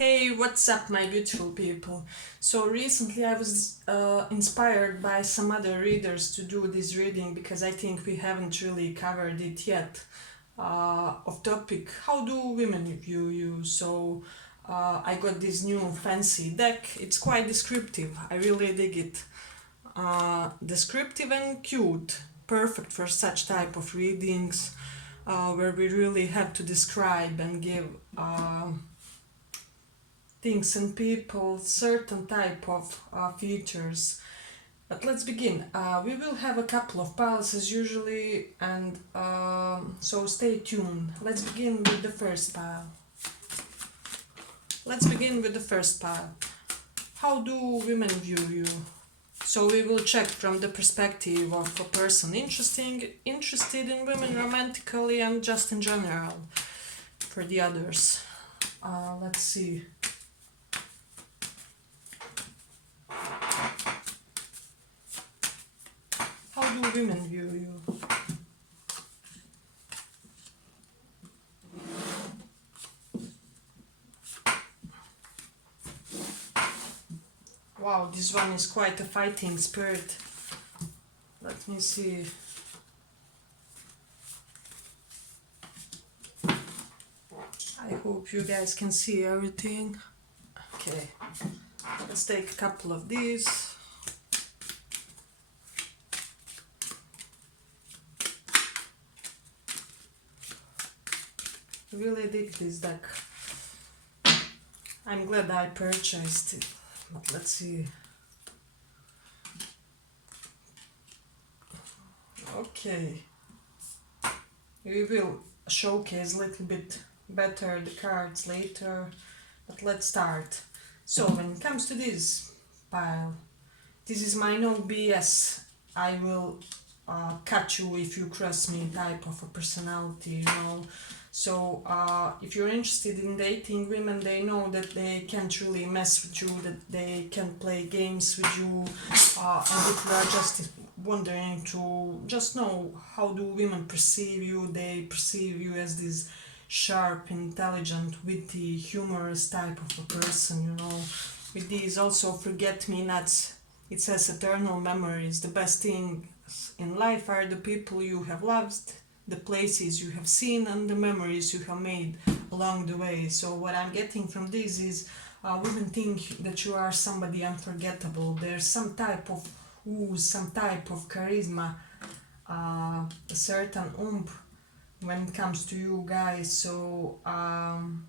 Hey, what's up, my beautiful people? So recently I was inspired by some other readers to do this reading because I think we haven't really covered it yet. Of topic, how do women view you? I got this new fancy deck. It's quite descriptive. I really dig it. Descriptive and cute, perfect for such type of readings where we really have to describe and give. Things and people certain type of features. But let's begin. We will have a couple of piles as usually, and so stay tuned. Let's begin with the first pile. Let's begin with the first pile. How do women view you? So we will check from the perspective of a person interested in women romantically and just in general for the others. Let's see. How do women view you? Wow, this one is quite a fighting spirit. Let me see. I hope you guys can see everything. Okay, let's take a couple of these. I really dig this deck. I'm glad I purchased it. But let's see. Okay. We will showcase a little bit better the cards later, but let's start. So when it comes to this pile, this is my no BS. I will cut you if you cross me type of a personality, So if you're interested in dating women, they know that they can't really mess with you, that they can play games with you, and if you are just wondering to just know how do women perceive you, they perceive you as this sharp, intelligent, witty, humorous type of a person. With these also forget-me-nots, it says eternal memories. The best things in life are the people you have loved, the places you have seen, and the memories you have made along the way. So what I'm getting from this is women think that you are somebody unforgettable. There's some type of ooze, some type of charisma, a certain oomph when it comes to you guys. So I'm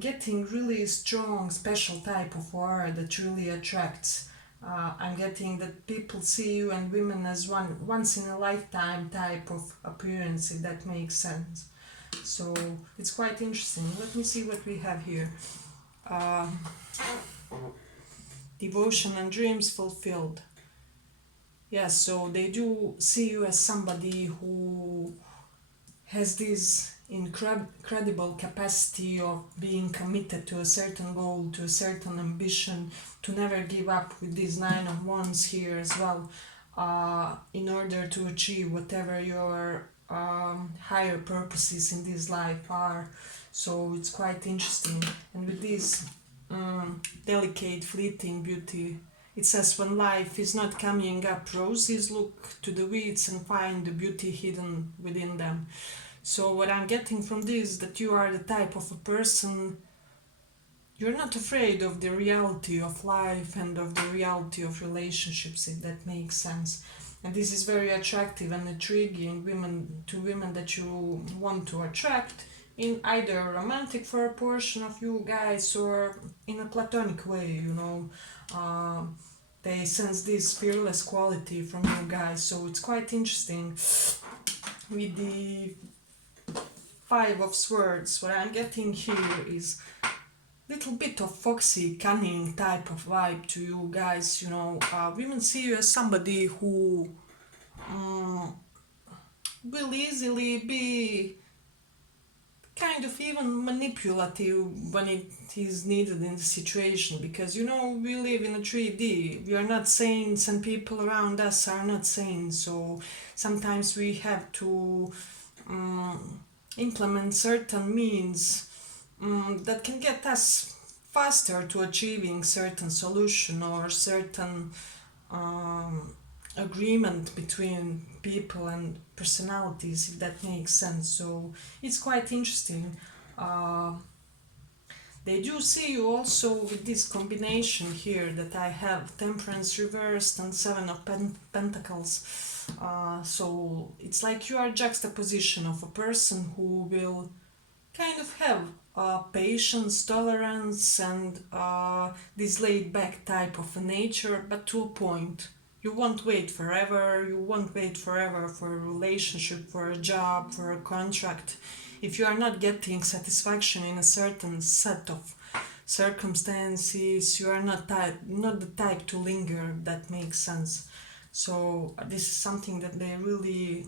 getting really strong, special type of aura that really attracts. I'm getting that people see you and women as once in a lifetime type of appearance, if that makes sense. So it's quite interesting. Let me see what we have here. Devotion and dreams fulfilled. Yes, so they do see you as somebody who has this incredible capacity of being committed to a certain goal, to a certain ambition, to never give up with these nine of wands here as well, in order to achieve whatever your higher purposes in this life are. So it's quite interesting. And with this delicate, fleeting beauty, it says when life is not coming up roses, look to the weeds and find the beauty hidden within them. So what I'm getting from this is that you are the type of a person, you're not afraid of the reality of life and of the reality of relationships, if that makes sense. And this is very attractive and intriguing women that you want to attract in either romantic for a portion of you guys or in a platonic way. They sense this fearless quality from you guys, so it's quite interesting. With the Five of Swords, what I'm getting here is little bit of foxy, cunning type of vibe to you guys. Women see you as somebody who will easily be kind of even manipulative when it is needed in the situation, because we live in a 3D. We are not saints and people around us are not saints, so sometimes we have to implement certain means that can get us faster to achieving certain solution or certain um, agreement between people and personalities, if that makes sense. So it's quite interesting. Uh, they do see you also with this combination here that I have Temperance reversed and Seven of Pentacles. So it's like you are juxtaposition of a person who will kind of have patience, tolerance, and this laid back type of a nature, but to a point. You won't wait forever, you won't wait forever for a relationship, for a job, for a contract. If you are not getting satisfaction in a certain set of circumstances, you are not the type to linger, if that makes sense. So this is something that they really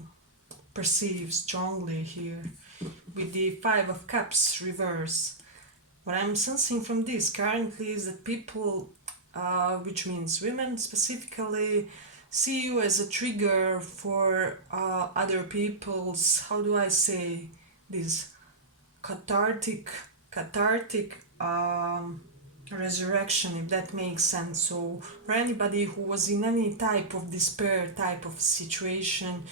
perceive strongly here with the Five of Cups reverse. What I'm sensing from this currently is that people, which means women specifically, see you as a trigger for other people's, how do I say this, cathartic resurrection, if that makes sense. So for anybody who was in any type of despair type of situation,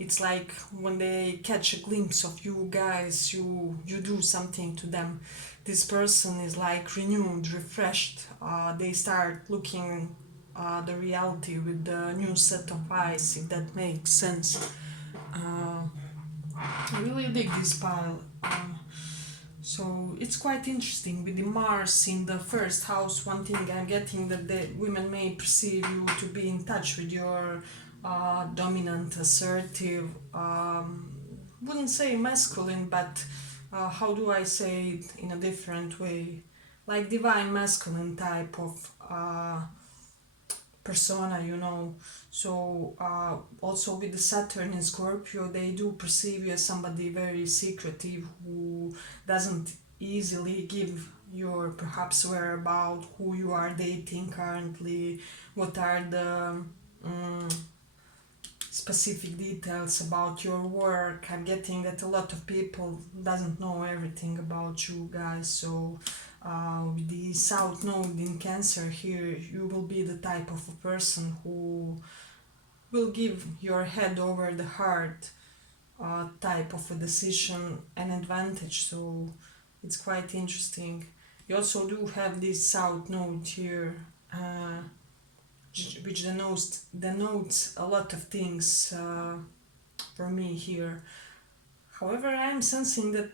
it's like when they catch a glimpse of you guys, you do something to them. This person is like renewed, refreshed. They start looking the reality with the new set of eyes, if that makes sense. I really dig this pile. So it's quite interesting with the Mars in the first house. One thing I'm getting that the women may perceive you to be in touch with your dominant, assertive, wouldn't say masculine, but how do I say it in a different way? Like divine masculine type of persona, you know. So also with the Saturn in Scorpio, they do perceive you as somebody very secretive who doesn't easily give your perhaps whereabout, who you are dating currently, what are the specific details about your work. I'm getting that a lot of people doesn't know everything about you guys. So with the South Node in Cancer here, you will be the type of a person who will give your head over the heart type of a decision and advantage. So it's quite interesting. You also do have this South Node here, which denotes a lot of things for me here. However, I'm sensing that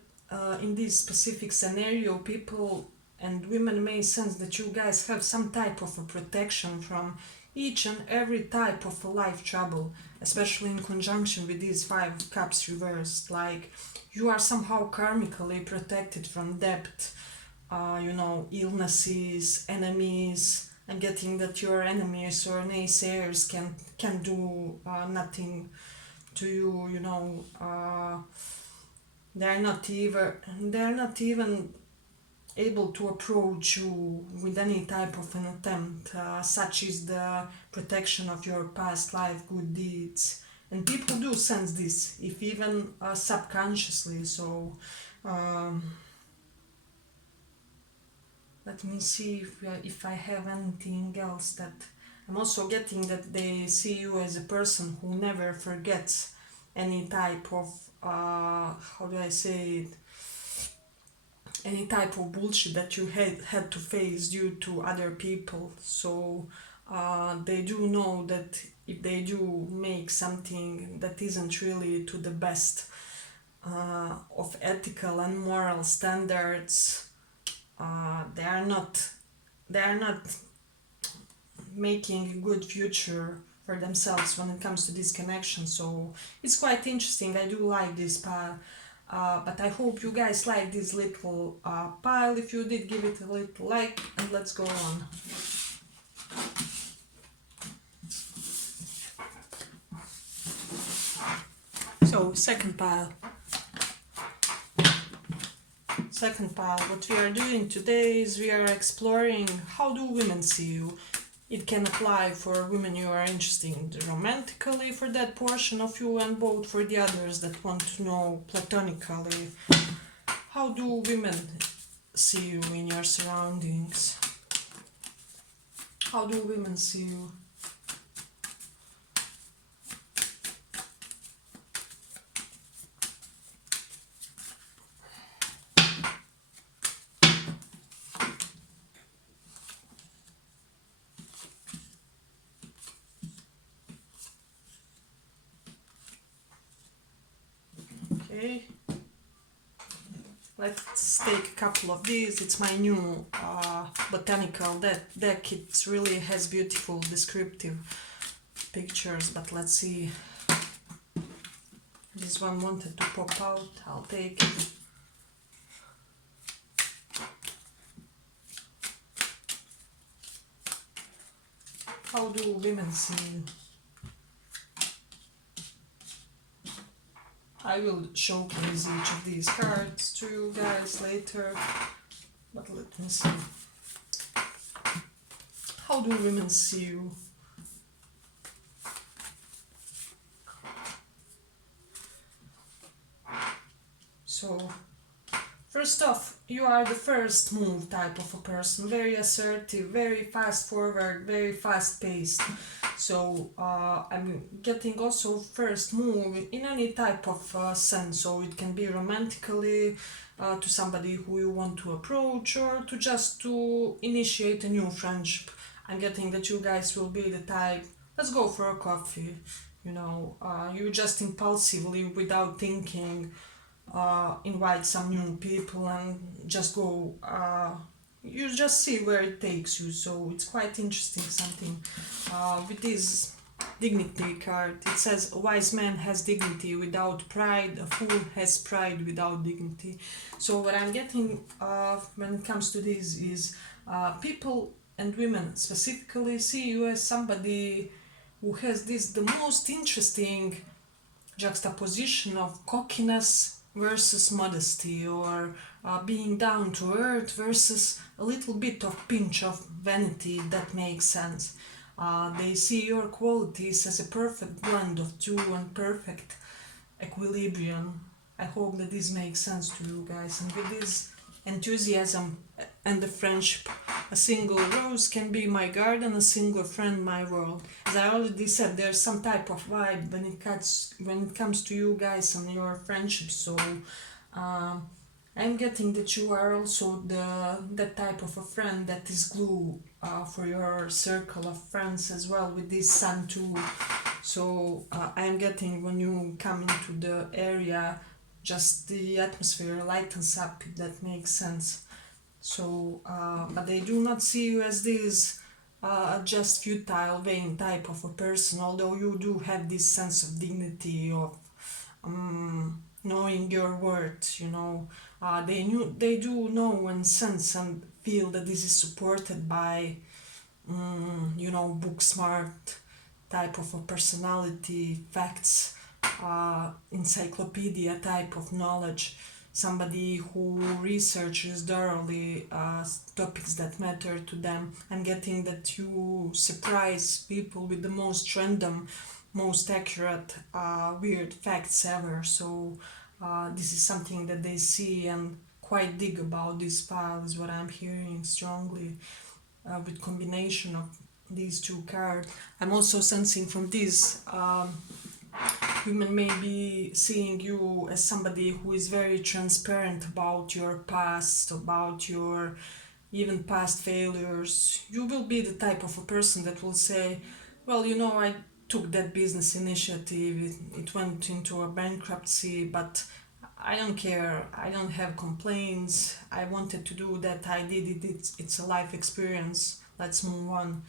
in this specific scenario, people and women may sense that you guys have some type of a protection from each and every type of a life trouble, especially in conjunction with these Five Cups reversed. Like you are somehow karmically protected from debt, illnesses, enemies, and getting that your enemies or naysayers can do nothing to you. They're not even able to approach you with any type of an attempt. Such is the protection of your past life good deeds, and people do sense this, if even subconsciously. So let me see if I have anything else. That I'm also getting that they see you as a person who never forgets any type of how do I say it, any type of bullshit that you had to face due to other people. So they do know that if they do make something that isn't really to the best of ethical and moral standards, they are not making a good future for themselves when it comes to this connection. So it's quite interesting. I do like this pile. But I hope you guys like this little pile. If you did, give it a little like, and let's go on. So second pile, what we are doing today is we are exploring how do women see you. It can apply for women you are interested in romantically for that portion of you, and both for the others that want to know platonically. How do women see you in your surroundings? How do women see you? Okay, let's take a couple of these. It's my new botanical deck. It really has beautiful descriptive pictures, but let's see. This one wanted to pop out. I'll take it. How do women see you? I will showcase each of these cards to you guys later, but let me see. How do women see you? So, first off, you are the first move type of a person, very assertive, very fast forward, very fast paced. So I'm getting also first move in any type of sense. So it can be romantically to somebody who you want to approach, or to just to initiate a new friendship. I'm getting that you guys will be the type, let's go for a coffee. You just impulsively, without thinking, invite some new people and just go. You just see where it takes you. So it's quite interesting something with this dignity card. It says a wise man has dignity without pride, a fool has pride without dignity. So what I'm getting when it comes to this is people and women specifically see you as somebody who has this the most interesting juxtaposition of cockiness versus modesty, or being down to earth versus a little bit of pinch of vanity, if that makes sense. They see your qualities as a perfect blend of two and perfect equilibrium. I hope that this makes sense to you guys. And with this enthusiasm and the friendship, a single rose can be my garden, a single friend my world. As I already said, there's some type of vibe when it comes to you guys and your friendship. So I'm getting that you are also that type of a friend that is glue for your circle of friends as well, with this sun too. So I'm getting when you come into the area, just the atmosphere lightens up, if that makes sense. So, but they do not see you as this just futile, vain type of a person, although you do have this sense of dignity of knowing your worth. They do know and sense and feel that this is supported by book smart type of a personality, facts, encyclopedia type of knowledge, somebody who researches thoroughly topics that matter to them. I'm getting that you surprise people with the most random, most accurate, weird facts ever. So this is something that they see and quite dig about this file, is what I'm hearing strongly with combination of these two cards. I'm also sensing from this women may be seeing you as somebody who is very transparent about your past, about your even past failures. You will be the type of a person that will say, well, I took that business initiative, it went into a bankruptcy, but I don't care, I don't have complaints, I wanted to do that, I did it, it's a life experience, let's move on.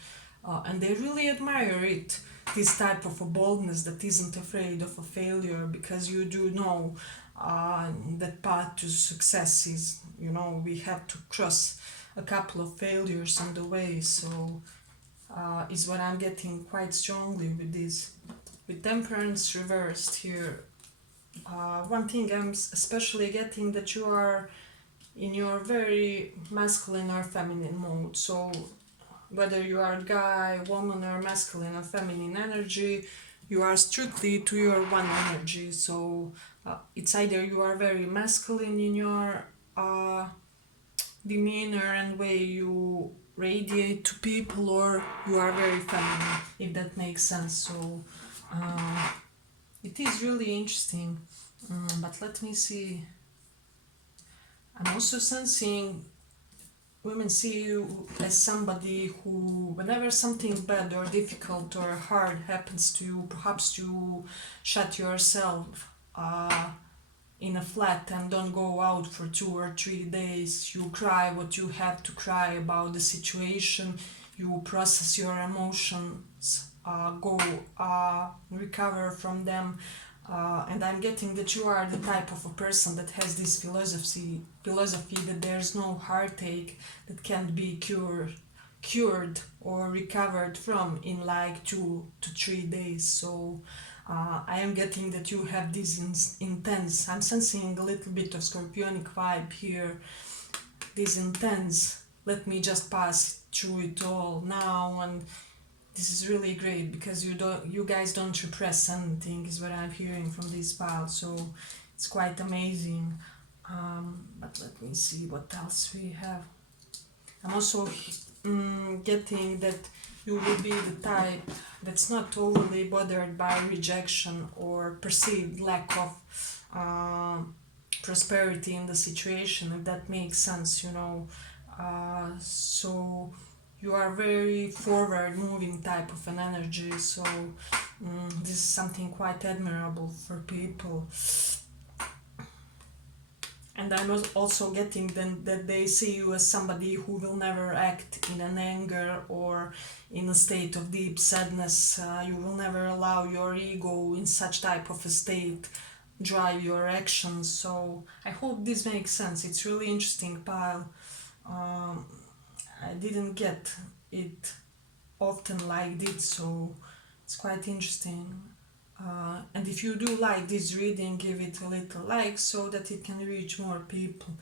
And they really admire it, this type of a boldness that isn't afraid of a failure, because you do know that path to success is, we have to cross a couple of failures on the way. So is what I'm getting quite strongly with this. With temperance reversed here, one thing I'm especially getting, that you are in your very masculine or feminine mode. So whether you are a guy, woman, or masculine or feminine energy, you are strictly to your one energy. So it's either you are very masculine in your demeanor and way you radiate to people, or you are very feminine, if that makes sense. So it is really interesting. But let me see. I'm also sensing women see you as somebody who, whenever something bad or difficult or hard happens to you, perhaps you shut yourself in a flat and don't go out for 2 or 3 days. You cry what you have to cry about the situation, you process your emotions, go recover from them. And I'm getting that you are the type of a person that has this philosophy that there's no heartache that can't be cured or recovered from in like 2 to 3 days. So I am getting that you have this intense. I'm sensing a little bit of scorpionic vibe here. This intense. Let me just pass through it all now, and this is really great because you guys don't repress anything, is what I'm hearing from this pile. So it's quite amazing. But let me see what else we have. I'm also getting that you will be the type that's not overly bothered by rejection or perceived lack of prosperity in the situation, if that makes sense, you know. So you are very forward moving type of an energy, so this is something quite admirable for people. And I'm also getting then that they see you as somebody who will never act in an anger or in a state of deep sadness. You will never allow your ego in such type of a state drive your actions. So I hope this makes sense. It's really interesting pile. I didn't get it often like this, so it's quite interesting. And if you do like this reading, give it a little like so that it can reach more people.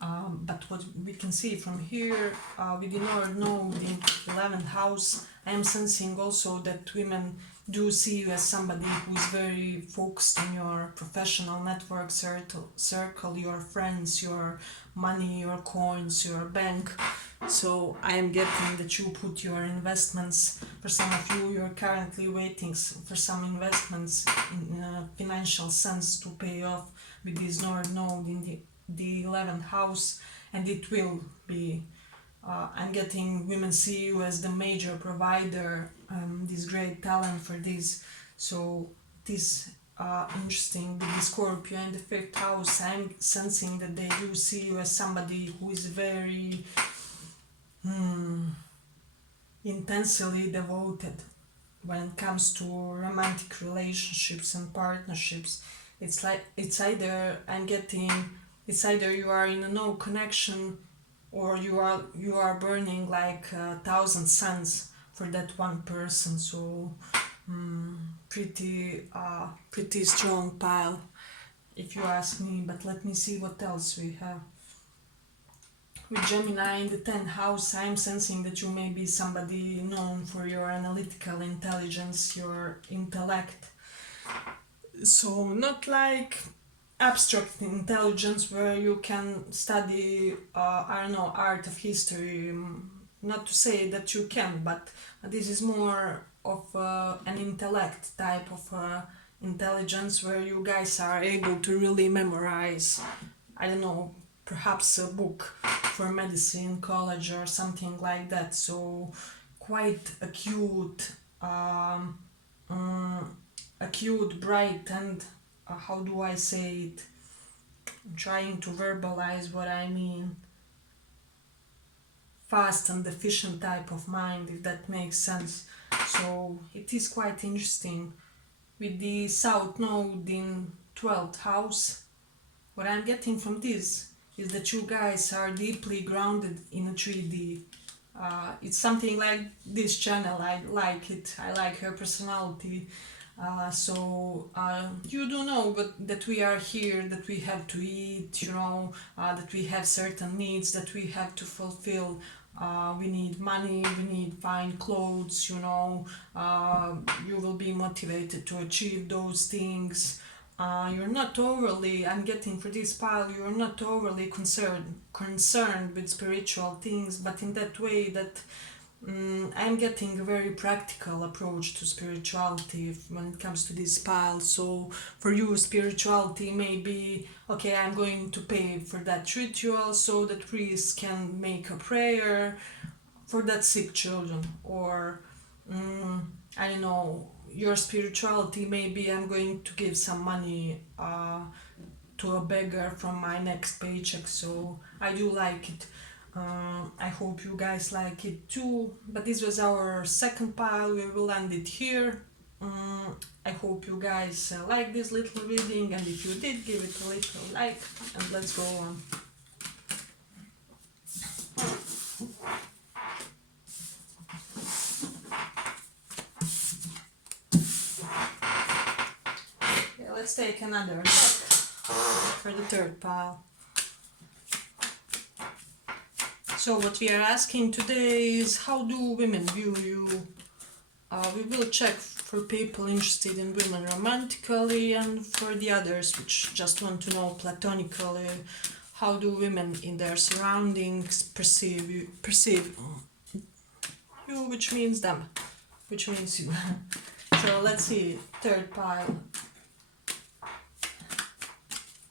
But what we can see from here, within our node in 11th house, I am sensing also that women do see you as somebody who is very focused on your professional network circle, your friends, your money, your coins, your bank. So I am getting that you put your investments, for some of you, you're currently waiting for some investments in a financial sense to pay off with this North Node in the 11th house, and it will be. I'm getting women see you as the major provider, this great talent for this. So this interesting with the Scorpio in the 5th house. I'm sensing that they do see you as somebody who is very intensely devoted when it comes to romantic relationships and partnerships. It's like it's either you are in a no connection, or you are burning like 1,000 suns for that one person. So pretty strong pile, if you ask me. But let me see what else we have. With Gemini in the 10th house, I'm sensing that you may be somebody known for your analytical intelligence, your intellect. So not like abstract intelligence where you can study, art of history. Not to say that you can, but this is more of an intellect type of intelligence where you guys are able to really memorize, I don't know, perhaps a book for medicine college or something like that. So quite acute, bright, and how do I say it? I'm trying to verbalize what I mean. Fast and efficient type of mind, if that makes sense. So it is quite interesting. With the South Node in 12th house, what I'm getting from this is that you guys are deeply grounded in a 3D. It's something like this channel. I like it. I like her personality. So you do know, but that we are here, that we have to eat, that we have certain needs that we have to fulfill. We need money, we need fine clothes, you will be motivated to achieve those things. you're not overly, I'm getting for this pile, you're not overly concerned with spiritual things, but in that way that I'm getting a very practical approach to spirituality when it comes to this pile. So for you, spirituality may be okay. I'm going to pay for that ritual so that priest can make a prayer for that sick children, or I don't know. Your spirituality may be I'm going to give some money to a beggar from my next paycheck. So I do like it. I hope you guys like it too. But this was our second pile. We will end it here. I hope you guys like this little reading, and if you did, give it a little like, and let's go on. Yeah, let's take another look for the third pile. So what we are asking today is, how do women view you? We will check for people interested in women romantically, and for the others which just want to know platonically, how do women in their surroundings perceive you, which means them, which means you. So let's see, third pile.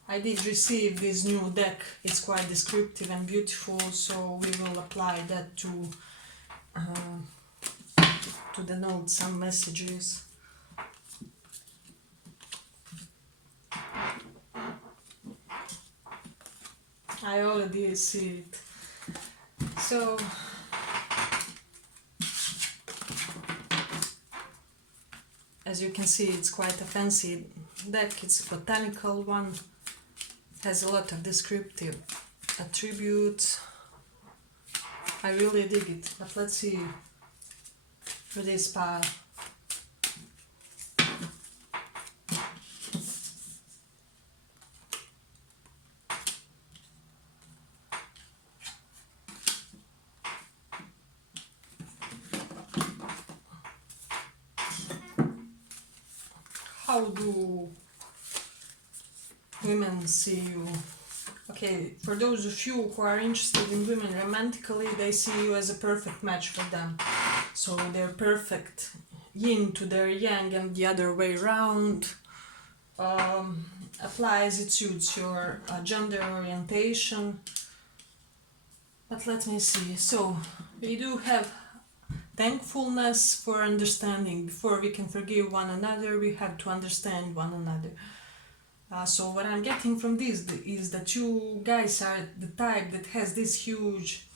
I did receive this new deck. It's quite descriptive and beautiful, so we will apply that to denote some messages. I already see it. So as you can see, it's quite a fancy deck. It's a botanical one. Has a lot of descriptive attributes. I really dig it. But let's see for this pile. How do women see you? Okay, for those of you who are interested in women romantically, they see you as a perfect match for them. So they're perfect yin to their yang, and the other way around applies. It suits your gender orientation. But let me see. So we do have thankfulness for understanding. Before we can forgive one another, we have to understand one another. So what I'm getting from this is that you guys are the type that has this huge,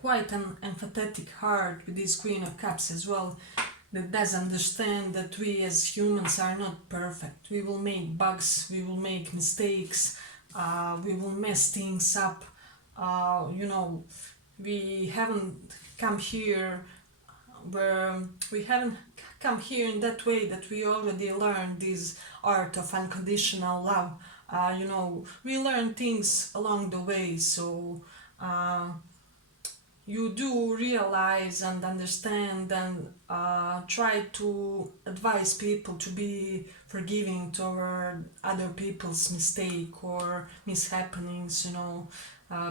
quite an empathetic heart, with this Queen of Cups as well, that does understand that we as humans are not perfect. We will make bugs, we will make mistakes, we will mess things up. We haven't come here in that way that we already learned this art of unconditional love. We learn things along the way, so you do realize and understand, and try to advise people to be forgiving toward other people's mistake or mishappenings,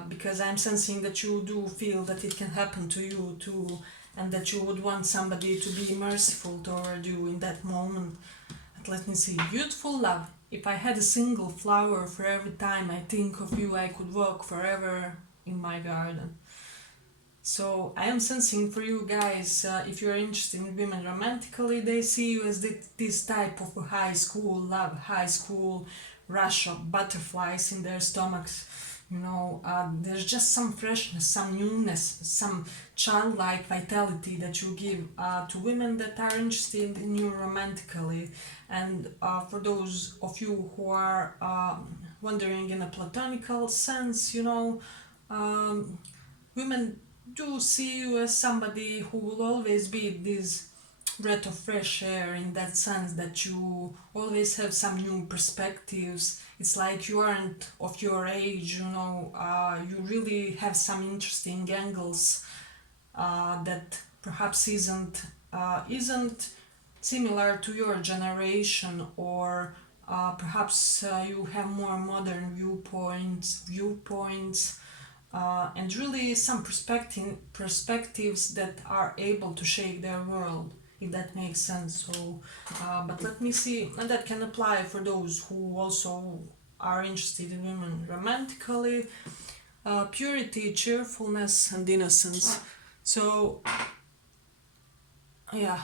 because I'm sensing that you do feel that it can happen to you too, and that you would want somebody to be merciful toward you in that moment. But let me see, beautiful love. If I had a single flower for every time I think of you, I could walk forever in my garden. So I am sensing for you guys, if you're interested in women romantically, they see you as this type of high school love, high school rush of butterflies in their stomachs. There's just some freshness, some newness, some childlike vitality that you give to women that are interested in you romantically. And for those of you who are wondering in a platonical sense, women do see you as somebody who will always be this breath of fresh air, in that sense that you always have some new perspectives. It's like you aren't of your age, you really have some interesting angles that perhaps isn't similar to your generation, or Perhaps you have more modern viewpoints, and really some perspectives that are able to shake their world, if that makes sense. So, but let me see, and that can apply for those who also are interested in women romantically, purity, cheerfulness, and innocence. So, yeah,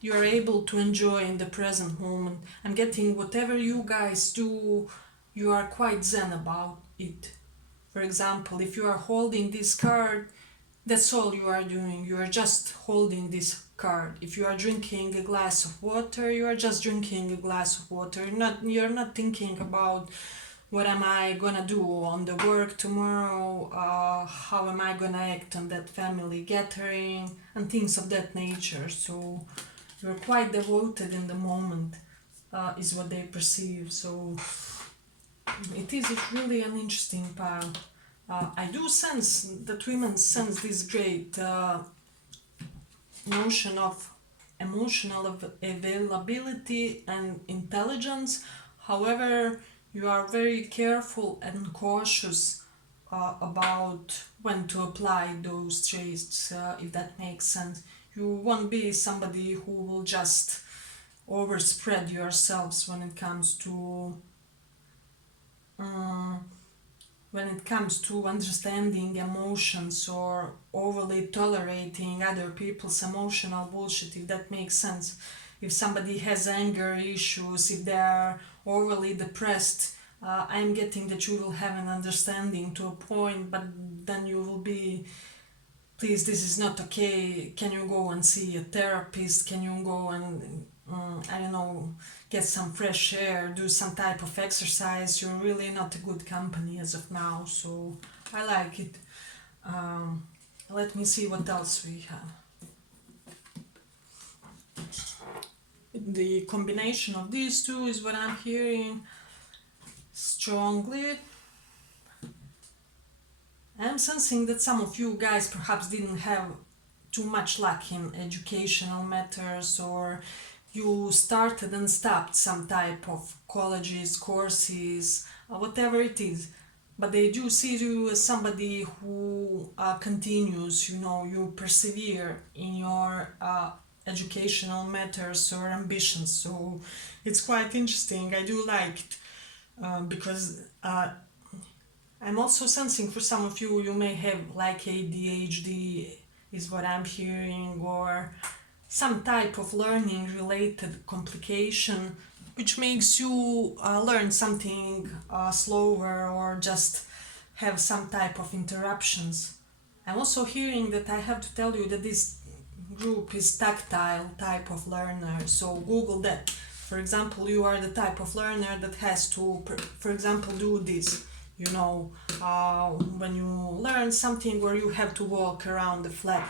you are able to enjoy in the present moment. I'm getting whatever you guys do, you are quite zen about it. For example, if you are holding this card, that's all you are doing. You are just holding this card. If you are drinking a glass of water, you are just drinking a glass of water. You're not thinking about what am I gonna do on the work tomorrow, how am I gonna act on that family gathering, and things of that nature. So you're quite devoted in the moment, is what they perceive. So it is really an interesting pile. I do sense that women sense this great notion of emotional availability and intelligence. However, you are very careful and cautious about when to apply those traits, if that makes sense. You won't be somebody who will just overspread yourselves um, when it comes to understanding emotions or overly tolerating other people's emotional bullshit, if that makes sense. If somebody has anger issues, if they are overly depressed, I'm getting that you will have an understanding to a point, but then you will be, please, this is not okay. Can you go and see a therapist? Can you go and, I don't know, get some fresh air, do some type of exercise? You're really not a good company as of now, so I like it. Um, Let me see what else we have. The combination of these two is what I'm hearing strongly. I'm sensing that some of you guys perhaps didn't have too much luck in educational matters, or you started and stopped some type of colleges, courses, whatever it is. But they do see you as somebody who continues, you persevere in your educational matters or ambitions. So it's quite interesting. I do like it because I'm also sensing for some of you, you may have like ADHD, is what I'm hearing, or some type of learning related complication which makes you learn something slower or just have some type of interruptions. I'm also hearing that I have to tell you that this group is tactile type of learner, so Google that. For example, you are the type of learner that has to, for example, do this. When you learn something where you have to walk around the flat,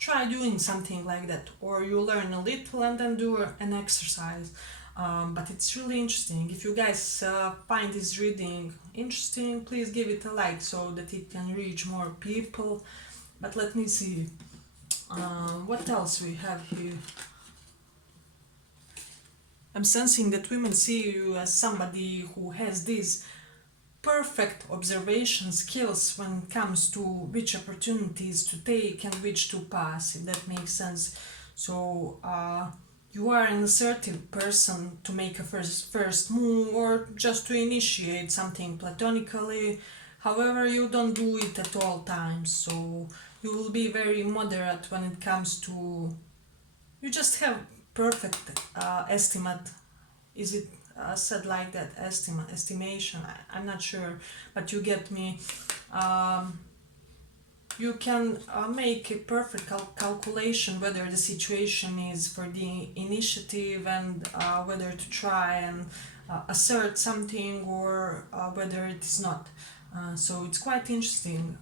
try doing something like that, or you learn a little and then do an exercise. But it's really interesting. If you guys find this reading interesting, please give it a like so that it can reach more people. But let me see what else we have here. I'm sensing that women see you as somebody who has these perfect observation skills when it comes to which opportunities to take and which to pass, if that makes sense. So you are an assertive person to make a first move or just to initiate something platonically. However, you don't do it at all times, so you will be very moderate when it comes to, you just have perfect estimate. Is it said like that? Estimation, I'm not sure, but you get me. You can make a perfect calculation whether the situation is for the initiative and whether to try and assert something or whether it is not. So it's quite interesting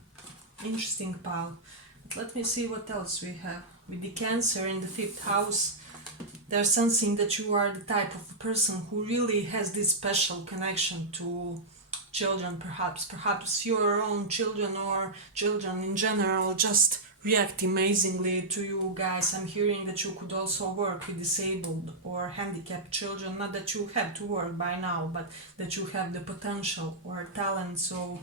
pal. Let me see what else we have. With the Cancer in the 5th house, they're sensing that you are the type of person who really has this special connection to children, perhaps your own children or children in general just react amazingly to you guys. I'm hearing that you could also work with disabled or handicapped children. Not that you have to work by now, but that you have the potential or talent. So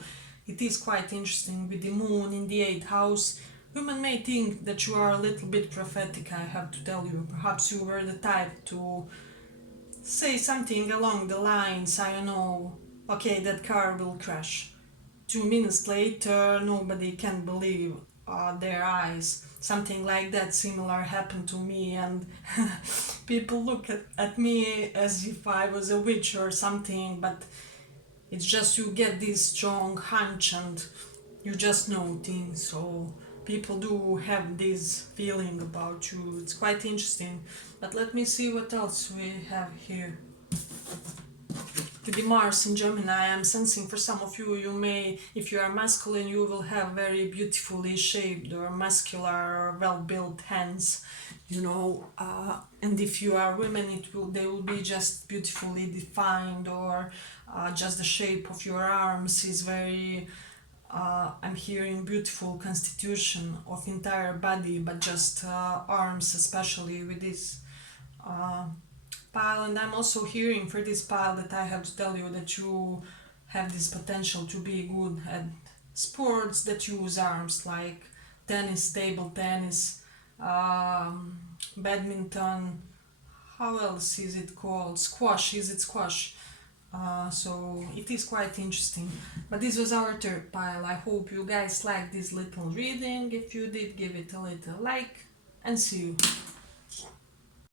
it is quite interesting with the moon in the 8th house. Women may think that you are a little bit prophetic, I have to tell you. Perhaps you were the type to say something along the lines, I don't know, okay, that car will crash. 2 minutes later, nobody can believe their eyes. Something like that similar happened to me, and people look at me as if I was a witch or something, but it's just you get this strong hunch and you just know things. So people do have this feeling about you. It's quite interesting. But let me see what else we have here. To the Mars in Gemini, I'm sensing for some of you, you may, if you are masculine, you will have very beautifully shaped or muscular or well-built hands, and if you are women, they will be just beautifully defined, or just the shape of your arms is very. I'm hearing beautiful constitution of entire body, but just arms, especially with this. Uh, Pile, and I'm also hearing for this pile that I have to tell you that you have this potential to be good at sports that use arms, like tennis, table tennis, badminton. How else is it called? Squash. Is it squash? So it is quite interesting. But this was our third pile. I hope you guys liked this little reading. If you did, give it a little like, and see you.